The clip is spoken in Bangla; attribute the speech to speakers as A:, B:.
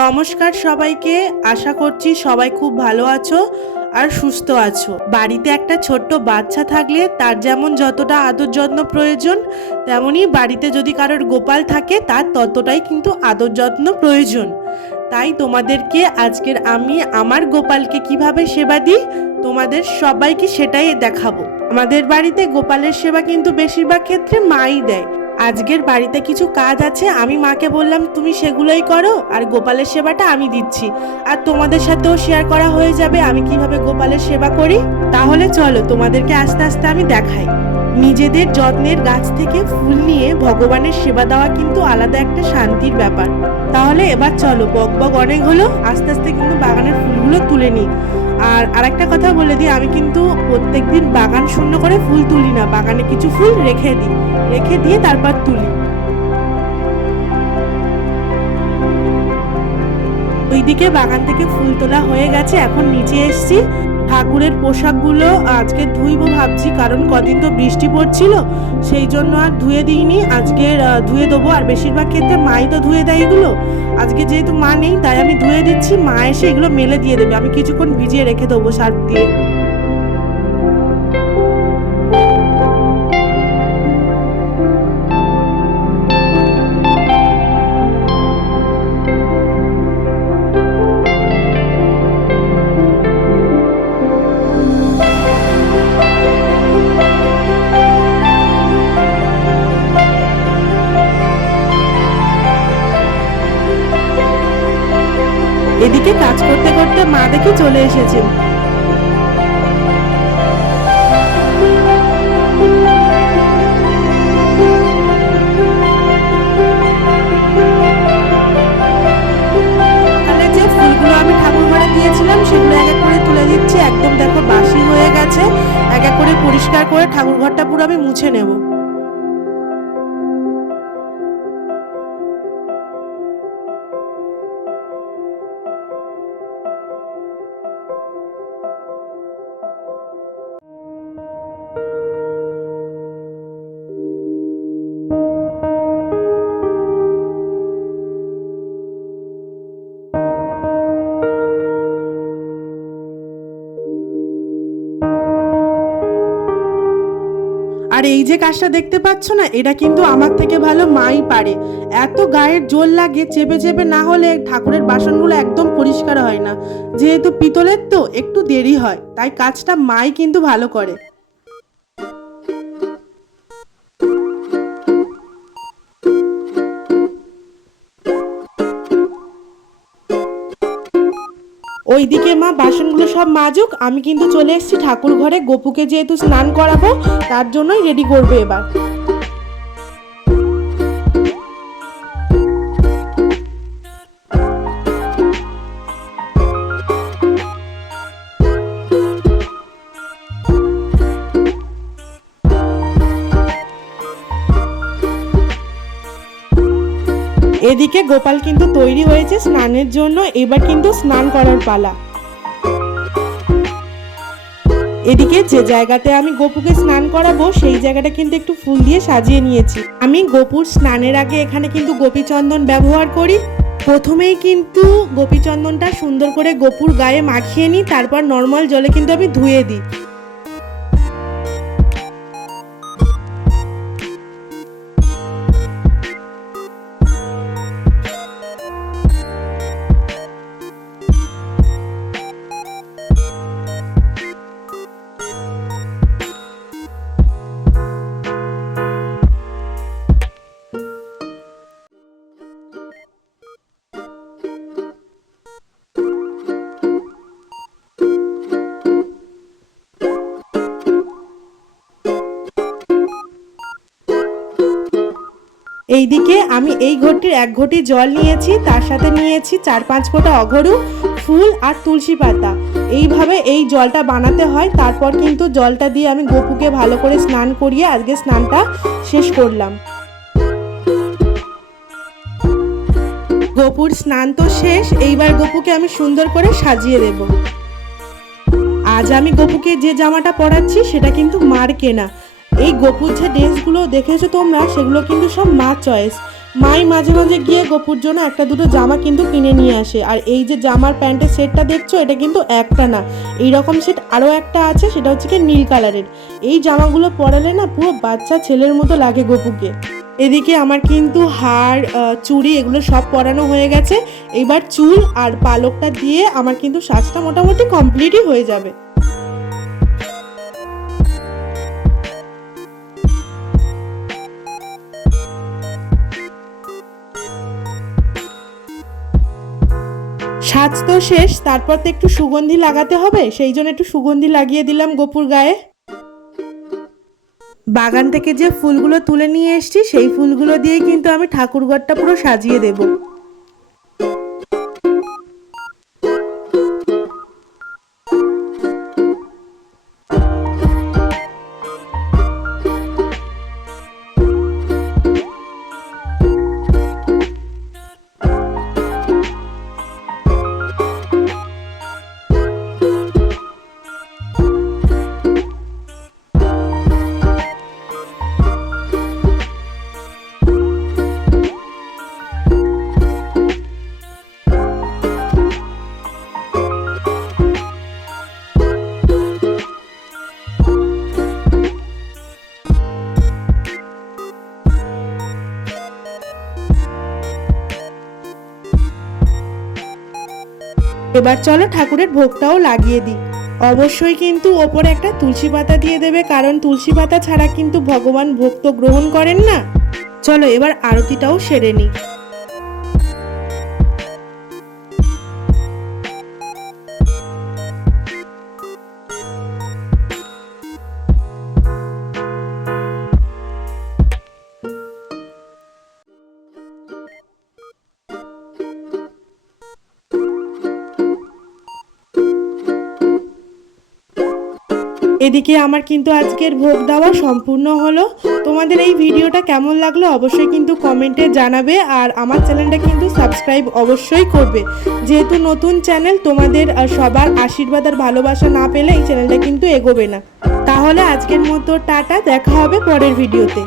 A: নমস্কার সবাইকে। আশা করছি সবাই খুব ভালো আছো আর সুস্থ আছো। বাড়িতে একটা ছোট্ট বাচ্চা থাকলে তার যেমন যতটা আদর যত্ন প্রয়োজন, তেমনই বাড়িতে যদি কারোর গোপাল থাকে, তার ততটাই কিন্তু আদর যত্ন প্রয়োজন। তাই তোমাদেরকে আজকের আমি আমার গোপালকে কীভাবে সেবা দিই, তোমাদের সবাইকে সেটাই দেখাবো। আমাদের বাড়িতে গোপালের সেবা কিন্তু বেশিরভাগ ক্ষেত্রে মাই দেয়। আজকের বাড়িতে কিছু কাজ আছে, আমি মাকে বললাম, তুমি সেগুলোই করো আর গোপালের সেবাটা আমি দিচ্ছি। আর তোমাদের সাথেও শেয়ার করা হয়ে যাবে, আমি কীভাবে গোপালের সেবা করি? তাহলে চলো তোমাদেরকে আস্তে আস্তে আমি দেখাই। নিজেদের যত্নের গাছ থেকে ফুল নিয়ে ভগবানের সেবা দেওয়া কিন্তু আলাদা একটা শান্তির ব্যাপার। তাহলে এবার চলো বক বক অনেক হলো, আস্তে আস্তে কিন্তু বাগানের ফুলগুলো তুলে নিই। আর আরেকটা কথা বলে দিই, আমি কিন্তু প্রত্যেকদিন বাগান শূন্য করে ফুল তুলি না, বাগানে কিছু ফুল রেখে দিই, রেখে দিয়ে তারপর তুলি। ওইদিকে বাগান থেকে ফুল তোলা হয়ে গেছে, এখন নিচে এসছি। ঠাকুরের পোশাকগুলো আজকে ধুইবো ভাবছি, কারণ কদিন তো বৃষ্টি পড়ছিল, সেই জন্য আর ধুয়ে দিইনি। আজকে ধুয়ে দেবো, আর বেশিরভাগ ক্ষেত্রে মাই তো ধুয়ে দেয় এগুলো। আজকে যেহেতু মা নেই, তাই আমি ধুয়ে দিচ্ছি, মা এসে এগুলো মেলে দিয়ে দেবে। আমি কিছুক্ষণ ভিজিয়ে রেখে দেবো সার দিয়ে। এদিকে কাজ করতে করতে মা দেখি চলে এসেছেন। দিয়েছিলাম, সেগুলো এক এক করে তুলে দিচ্ছি। একদম দেখো বাসি হয়ে গেছে। এক এক করে পরিষ্কার করে ঠাকুর ঘরটা পুরো আমি মুছে নেব। আর এই যে কাজটা দেখতে পাচ্ছ না, এটা কিন্তু আমার থেকে ভালো মাই পারে। এত গায়ের জোর লাগে, চেপে চেপে না হলে ঠাকুরের বাসনগুলো একদম পরিষ্কার হয় না। যেহেতু পিতলের তো একটু দেরি হয়, তাই কাজটা মাই কিন্তু ভালো করে। ওইদিকে মা, বাসনগুলো সব মাজুক। আমি কিন্তু চলে এসেছি ঠাকুর ঘরে গোপুকে যেহেতু স্নান করাবো, তার জন্যই রেডি করবে এবার। এদিকে গোপাল কিন্তু তৈরি হয়েছে স্নানের জন্য, এবার কিন্তু স্নান করার পালা। এদিকে যে জায়গাতে আমি গোপুকে স্নান করাবো, সেই জায়গাটা কিন্তু একটু ফুল দিয়ে সাজিয়ে নিয়েছি। আমি গোপুর স্নানের আগে এখানে কিন্তু গোপীচন্দন ব্যবহার করি। প্রথমেই কিন্তু গোপীচন্দনটা সুন্দর করে গোপুর গায়ে মাখিয়ে নিই, তারপর নর্মাল জলে কিন্তু আমি ধুয়ে দিই। এইদিকে আমি এই ঘটির এক ঘটি জল নিয়েছি, তার সাথে নিয়েছি চার পাঁচ ফোঁটা অঘরু, ফুল আর তুলসী পাতা। এইভাবে এই জলটা বানাতে হয়, তারপর কিন্তু জলটা দিয়ে আমি গপুকে ভালো করে স্নান করিয়ে আজকে স্নানটা শেষ করলাম। গপুর স্নান তো শেষ, এইবার গপুকে আমি সুন্দর করে সাজিয়ে দেব। আজ আমি গপুকে যে জামাটা পরাচ্ছি, সেটা কিন্তু মার কেনা। এই গোপুর যে ড্রেসগুলো দেখেছ তোমরা, সেগুলো কিন্তু সব মা চয়েস মাই মাঝে মাঝে গিয়ে গোপুর জন্য একটা দুটো জামা কিন্তু কিনে নিয়ে আসে। আর এই যে জামার প্যান্টের সেটটা দেখছ, এটা কিন্তু একটা না। এই রকম সেট আরও একটা আছে, সেটা হচ্ছে কি নীল কালারের। এই জামাগুলো পরালে না পুরো বাচ্চা ছেলের মতো লাগে গোপুকে। এদিকে আমার কিন্তু হার চুড়ি এগুলো সব পরানো হয়ে গেছে। এবার চুল আর পালকটা দিয়ে আমার কিন্তু সাজটা মোটামুটি কমপ্লিটই হয়ে যাবে। সাজ তো শেষ, তারপর তো একটু সুগন্ধি লাগাতে হবে, সেই জন্য একটু সুগন্ধি লাগিয়ে দিলাম গোপুর গায়ে। বাগান থেকে যে ফুলগুলো তুলে নিয়ে এসছি, সেই ফুলগুলো দিয়ে কিন্তু আমি ঠাকুরঘরটা পুরো সাজিয়ে দেব। এবার চলো ঠাকুরের ভোগটাও লাগিয়ে দিই। অবশ্যই কিন্তু ওপরে একটা তুলসী পাতা দিয়ে দেবে, কারণ তুলসী পাতা ছাড়া কিন্তু ভগবান ভোগ তো গ্রহণ করেন না। চলো এবার আরতিটাও সেরে নিই। এদিকে আমার কিন্তু আজকের ভোগ দেওয়া সম্পূর্ণ হলো। তোমাদের এই ভিডিওটা কেমন লাগল অবশ্যই কিন্তু কমেন্টে জানাবে আর আমার চ্যানেলটা কিন্তু সাবস্ক্রাইব অবশ্যই করবে। যেহেতু নতুন চ্যানেল, তোমাদের সবার আশীর্বাদ আর ভালোবাসা না পেলে এই চ্যানেলটা কিন্তু এগোবে না। তাহলে আজকের মতো টাটা, দেখা হবে পরের ভিডিওতে।